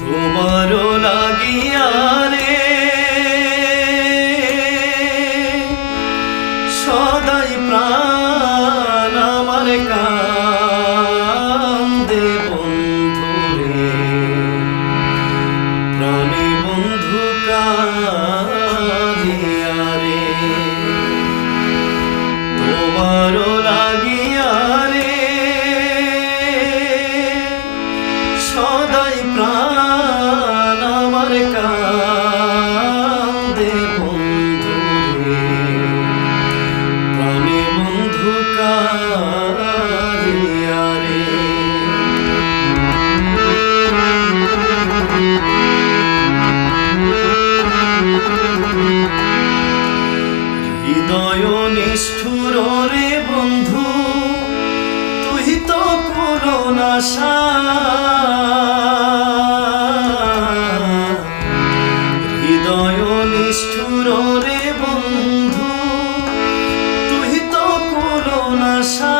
তোমারও লাগিয়া রে সদাই প্রাণ আমার কান্দে বন্ধু রে, প্রাণী বন্ধু কাঁদিয়া রে। তোমারও লাগিয়া রে সদাই প্রাণ আমার কান্দে বন্ধু রে, প্রাণী বন্ধু কাঁদিয়া রে। হৃদয় নিষ্ঠুর রে বন্ধু, তুই তো করুণাশা। হৃদয় নিষ্ঠুর রে বন্ধু, তুই তো করুণাশা।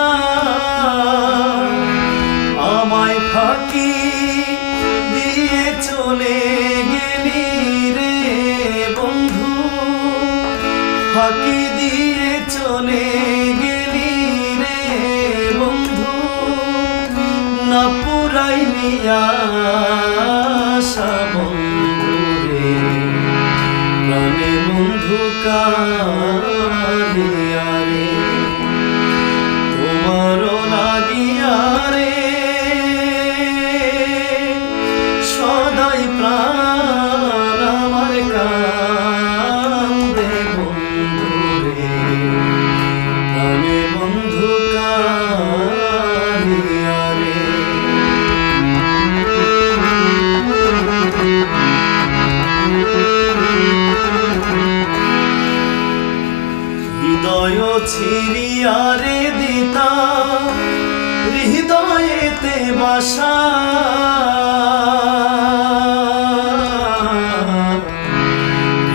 আমায় ফাঁকি দিয়ে চলে গেলি রে বন্ধু, ফাঁকি দিয়ে চলে গেলি রে বন্ধু, না পুরাইলি আশা বন্ধু রে, প্রাণে বন্ধু কাঁদিয়া রে। তোমারও লাগিয়া রে সদাই প্রাণ আমার কান্দে বন্ধু রে, প্রাণে বন্ধু কাঁদিয়া রে। হৃদয় ছিড়িয়া রে দিতা হৃদয়েতে বাসা।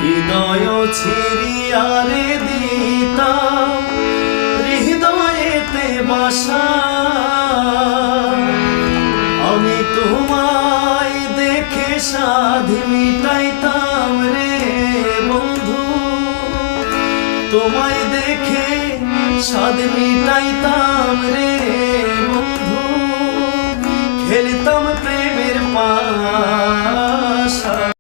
হৃদয় ছিড়িয়া রে দিতা হৃদয়েতে বাসা। আমি তোমায় দেখে সাধ মিটাইতাম রে বন্ধু, তোমায় দেখে সাধ মিটাইতাম রে বন্ধু, খেলতাম প্রেমের পা